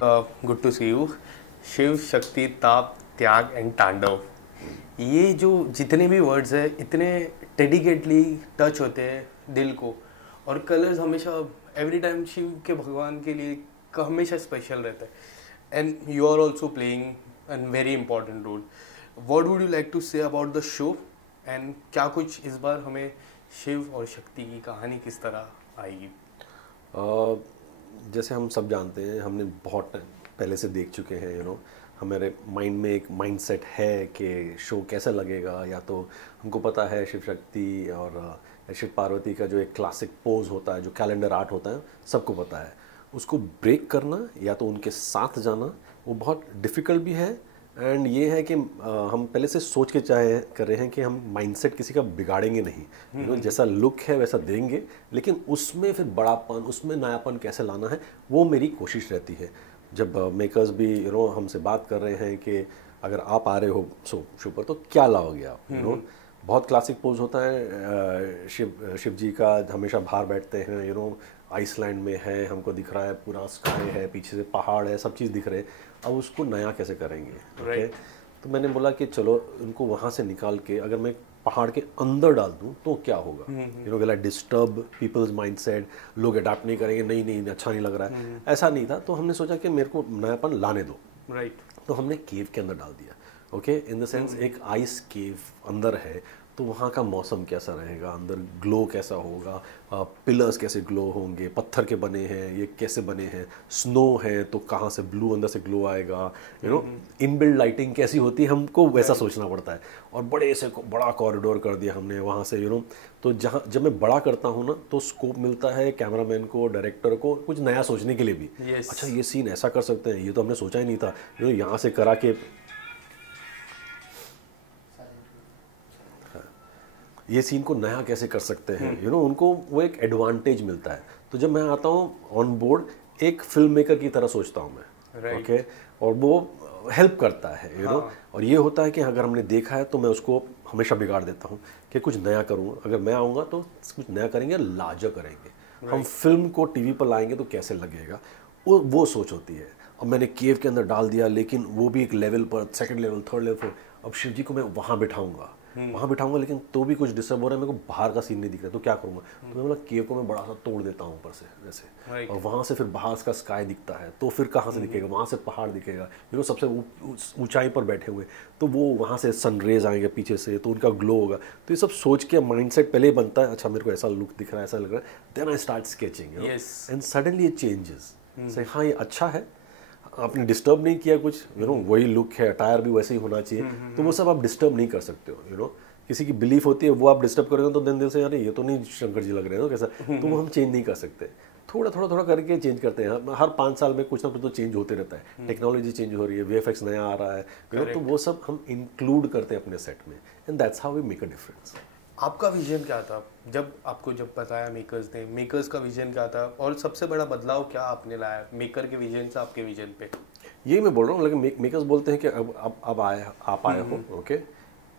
Good to see you. Shiv, Shakti, Tap, त्याग and तांडव, ये जो जितने भी वर्ड्स हैं इतने डेडिकेटली टच होते हैं दिल को। और कलर्स हमेशा एवरी टाइम शिव के भगवान के लिए हमेशा स्पेशल रहता है। And you are also playing an very important role. What would you like to say about the show, and क्या कुछ इस बार हमें शिव और शक्ति की कहानी किस तरह आएगी? जैसे हम सब जानते हैं, हमने बहुत पहले से देख चुके हैं, हमारे माइंड में एक माइंडसेट है कि शो कैसा लगेगा। या तो हमको पता है शिव शक्ति और शिव पार्वती का जो एक क्लासिक पोज होता है, जो कैलेंडर आर्ट होता है, सबको पता है। उसको ब्रेक करना या तो उनके साथ जाना वो बहुत डिफ़िकल्ट भी है। एंड ये है कि हम पहले से सोच के कर रहे हैं कि हम माइंडसेट किसी का बिगाड़ेंगे नहीं, जैसा लुक है वैसा देंगे, लेकिन उसमें फिर बड़ापन, उसमें नयापन कैसे लाना है, वो मेरी कोशिश रहती है। जब मेकर्स भी हमसे बात कर रहे हैं कि अगर आप आ रहे हो शो पर तो क्या लाओगे आप, बहुत क्लासिक पोज होता है शिव जी का, हमेशा बाहर बैठते हैं, आइसलैंड में है, हमको दिख रहा है पूरा स्काई है, पीछे से पहाड़ है, सब चीज़ दिख रहे हैं। अब उसको नया कैसे करेंगे? Right. तो मैंने बोला कि चलो उनको वहाँ से निकाल के अगर मैं पहाड़ के अंदर डाल दूँ तो क्या होगा? Will I disturb people's mindset, लोग अडाप्ट नहीं करेंगे, नहीं अच्छा नहीं लग रहा है। ऐसा नहीं था, तो हमने सोचा कि मेरे को नयापन लाने दो। राइट। तो हमने केव के अंदर डाल दिया। ओके, इन द सेंस एक आइस केव अंदर है, तो वहाँ का मौसम कैसा रहेगा, अंदर ग्लो कैसा होगा, पिलर्स कैसे ग्लो होंगे, पत्थर के बने हैं, ये कैसे बने हैं, स्नो है तो कहाँ से ब्लू अंदर से ग्लो आएगा, इनबिल्ड लाइटिंग कैसी होती है, हमको वैसा सोचना पड़ता है। और बड़ा कॉरिडोर कर दिया हमने वहाँ से, तो जब मैं बड़ा करता हूँ ना, तो स्कोप मिलता है कैमरामैन को, डायरेक्टर को, कुछ नया सोचने के लिए भी। Yes. अच्छा, ये सीन ऐसा कर सकते हैं, ये तो हमने सोचा ही नहीं था, यहाँ से करा के ये सीन को नया कैसे कर सकते हैं, उनको वो एक एडवांटेज मिलता है। तो जब मैं आता हूँ ऑन बोर्ड, एक फिल्म मेकर की तरह सोचता हूँ मैं। Right. ओके, और वो हेल्प करता है, और ये होता है कि अगर हमने देखा है तो मैं उसको हमेशा बिगाड़ देता हूँ कि कुछ नया करूँ। अगर मैं आऊँगा तो कुछ नया करेंगे, लाजो करेंगे। हम फिल्म को टीवी पर लाएंगे तो कैसे लगेगा, वो सोच होती है। और मैंने केव के अंदर डाल दिया, लेकिन वो भी एक लेवल पर, सेकंड लेवल, थर्ड लेवल पर। अब शिव जी को मैं वहाँ बिठाऊंगा, लेकिन तो भी कुछ डिस्टर्ब हो रहा है, मेरे को बाहर का सीन नहीं दिख रहा, तो क्या करूँगा? तो मैं बोला केव को मैं बड़ा सा तोड़ देता हूँ ऊपर से जैसे, Right. और वहाँ से फिर बाहर का स्काई दिखता है, तो फिर कहाँ से दिखेगा? वहाँ से पहाड़ दिखेगा, सबसे ऊंचाई पर बैठे हुए, तो वो वहाँ से सनरेज आएंगे पीछे से, तो उनका ग्लो होगा। तो ये सब सोच के माइंडसेट पहले ही बनता है, अच्छा मेरे को ऐसा लुक दिख रहा है, ऐसा लग रहा है, then I start sketching, and suddenly it changes. से हाँ, ये अच्छा है, आपने डिस्टर्ब नहीं किया कुछ, वही लुक है, अटायर भी वैसे ही होना चाहिए, तो वो सब आप डिस्टर्ब नहीं कर सकते हो। किसी की बिलीफ होती है, वो आप डिस्टर्ब करोगे तो दिन से अरे ये तो नहीं शंकर जी लग रहे हैं कैसा, तो वो हम चेंज नहीं कर सकते। थोड़ा करके चेंज करते हैं। हर 5 साल में कुछ ना कुछ तो चेंज होते रहता है, टेक्नोलॉजी चेंज हो रही है, वीएफएक्स नया आ रहा है, तो वो सब हम इंक्लूड करते हैं अपने सेट में, and that's how we make a difference. आपका विजन क्या था जब बताया मेकर्स ने? मेकर्स का विजन क्या था, और सबसे बड़ा बदलाव क्या आपने लाया मेकर के विजन से आपके विजन पे? यही मैं बोल रहा हूँ, लेकिन मेकर्स बोलते हैं कि अब आप आए हो, ओके,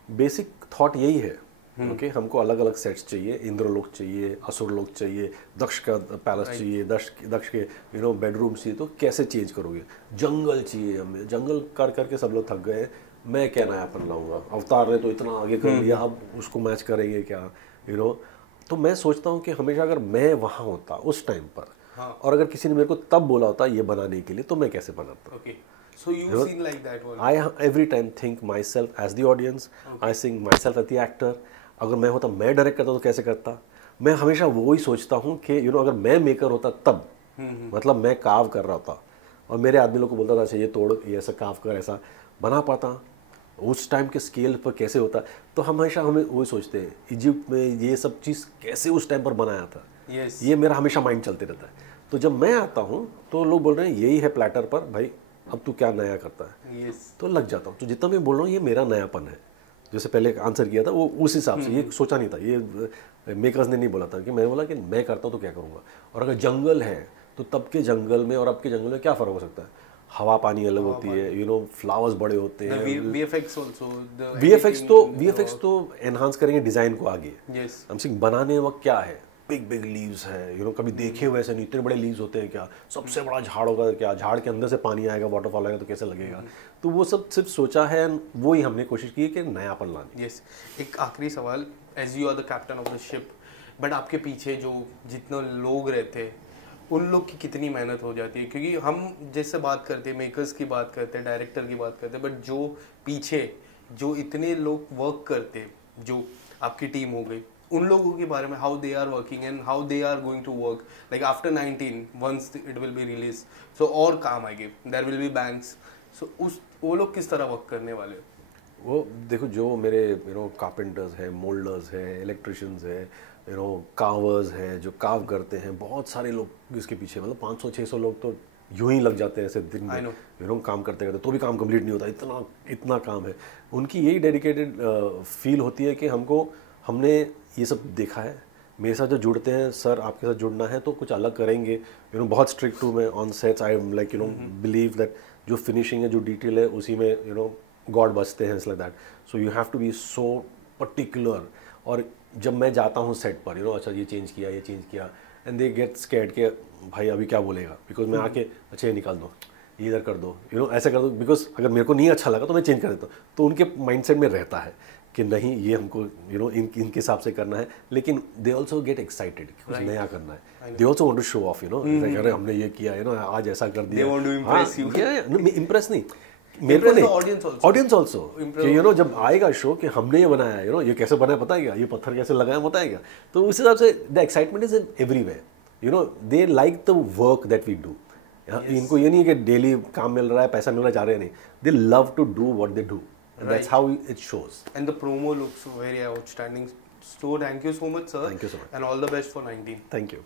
बेसिक थॉट यही है, ओके, हमको अलग अलग सेट्स चाहिए, इंद्रलोक चाहिए, असुरलोक चाहिए, दक्ष का पैलेस चाहिए, दक्ष के बेडरूम चाहिए, तो कैसे चेंज करोगे? जंगल चाहिए हमें, जंगल कर करके सब लोग थक गए, मैं क्या नयापन लाऊंगा? अवतार ने तो इतना आगे कर लिया, अब उसको मैच करेंगे क्या? तो मैं सोचता हूँ कि हमेशा अगर मैं वहाँ होता उस टाइम पर, और अगर किसी ने मेरे को तब बोला होता ये बनाने के लिए, तो मैं कैसे बनाता? Okay. So you've seen like that one. I every time think myself as the audience. I think myself as the actor. अगर मैं होता, मैं डायरेक्ट करता तो कैसे करता? मैं हमेशा वो ही सोचता हूँ कि अगर मैं मेकर होता तब, मतलब मैं कार्व कर रहा होता और मेरे आदमी लोग को बोलता था अच्छा ये तोड़, ये ऐसा कार्व कर, ऐसा बना पाता, उस टाइम के स्केल पर कैसे होता? तो हमेशा हमें वही सोचते हैं, इजिप्ट में ये सब चीज़ कैसे उस टाइम पर बनाया था। Yes. ये मेरा हमेशा माइंड चलते रहता है। तो जब मैं आता हूँ तो लोग बोल रहे हैं यही है प्लेटर पर, भाई अब तू क्या नया करता है? Yes. तो लग जाता हूँ। तो जितना मैं बोल रहा हूँ ये मेरा नयापन है, जैसे पहले आंसर किया था वो उस हिसाब से, ये सोचा नहीं था, ये मेकर्स ने नहीं बोला था, कि मैंने बोला कि मैं करता हूँ तो क्या करूँगा। और अगर जंगल है तो तब के जंगल में और अब के जंगल में क्या फ़र्क हो सकता है? हवा पानी अलग होती है, फ्लावर्स बड़े होते हैं, वीएफएक्स तो एनहांस करेंगे डिज़ाइन को आगे। Yes. हम सिंह बनाने वक्त क्या है, बिग लीव्स है, यू नो कभी देखे हुए ऐसे नहीं, इतने बड़े लीव्स होते हैं क्या, सबसे बड़ा झाड़ होगा क्या, झाड़ के अंदर से पानी आएगा, वाटरफॉल आएगा तो कैसे लगेगा। तो वो सब सिर्फ सोचा है, वो ही हमने कोशिश की है कि नयापन लाने। यस, एक आखिरी सवाल, as you are the captain of the ship, but आपके पीछे जो जितने लोग रहते हैं उन लोग की कितनी मेहनत हो जाती है, क्योंकि हम जैसे बात करते हैं मेकर्स की बात करते हैं, डायरेक्टर की बात करते हैं, बट जो पीछे जो इतने लोग वर्क करते हैं, जो आपकी टीम हो गई, उन लोगों के बारे में, how they are working and how they are going to work like after 19 once it will be release, so और काम आएंगे, there will be banks, so उस वो लोग किस तरह वर्क करने वाले? वो देखो, जो मेरे कारपेंटर्स हैं, मोल्डर्स हैं, इलेक्ट्रिशियंस हैं, कार्वर्स हैं, जो कार्व करते हैं, बहुत सारे लोग इसके पीछे, मतलब 500-600 लोग तो यूं ही लग जाते हैं ऐसे दिन में काम करते करते, तो भी काम कंप्लीट नहीं होता, इतना काम है। उनकी यही डेडिकेटेड फील होती है कि हमने ये सब देखा है, मेरे साथ जो जुड़ते हैं, सर आपके साथ जुड़ना है तो कुछ अलग करेंगे, बहुत स्ट्रिक्ट हूँ मैं on sets, I am like believe that जो फिनिशिंग है, जो डिटेल है, उसी में गॉड बचते हैं, like that. So you have to be so particular. और जब मैं जाता हूँ सेट पर, अच्छा ये चेंज किया, एंड दे गेट स्कैर्ड के भाई अभी क्या बोलेगा, बिकॉज मैं आके अच्छा ये निकाल दो, ये इधर कर दो, ऐसा कर दो, बिकॉज अगर मेरे को नहीं अच्छा लगा तो मैं चेंज कर देता हूँ। तो उनके माइंडसेट में रहता है कि नहीं, ये हमको इनके हिसाब से करना है, लेकिन दे ऑल्सो गेट एक्साइटेड, कुछ नया करना है, they also want to show off, अरे हमने ये किया, आज ऐसा कर दिया, इम्प्रेस नहीं मेरे को नहीं, ऑडियंस ऑल्सो, जब आएगा शो कि हमने ये बनाया, ये कैसे बनाया पता है क्या, ये पत्थर कैसे लगाया पता है क्या, तो उस हिसाब से the excitement is in everywhere, they like the work that we do. इनको ये नहीं कि डेली काम मिल रहा है, पैसा मिल रहा है, जा रहे हैं, नहीं, they love to do what they do, and that's how it shows. And the promo looks very outstanding. So thank you so much, sir. Thank you so much. And all the best for 19. Thank you.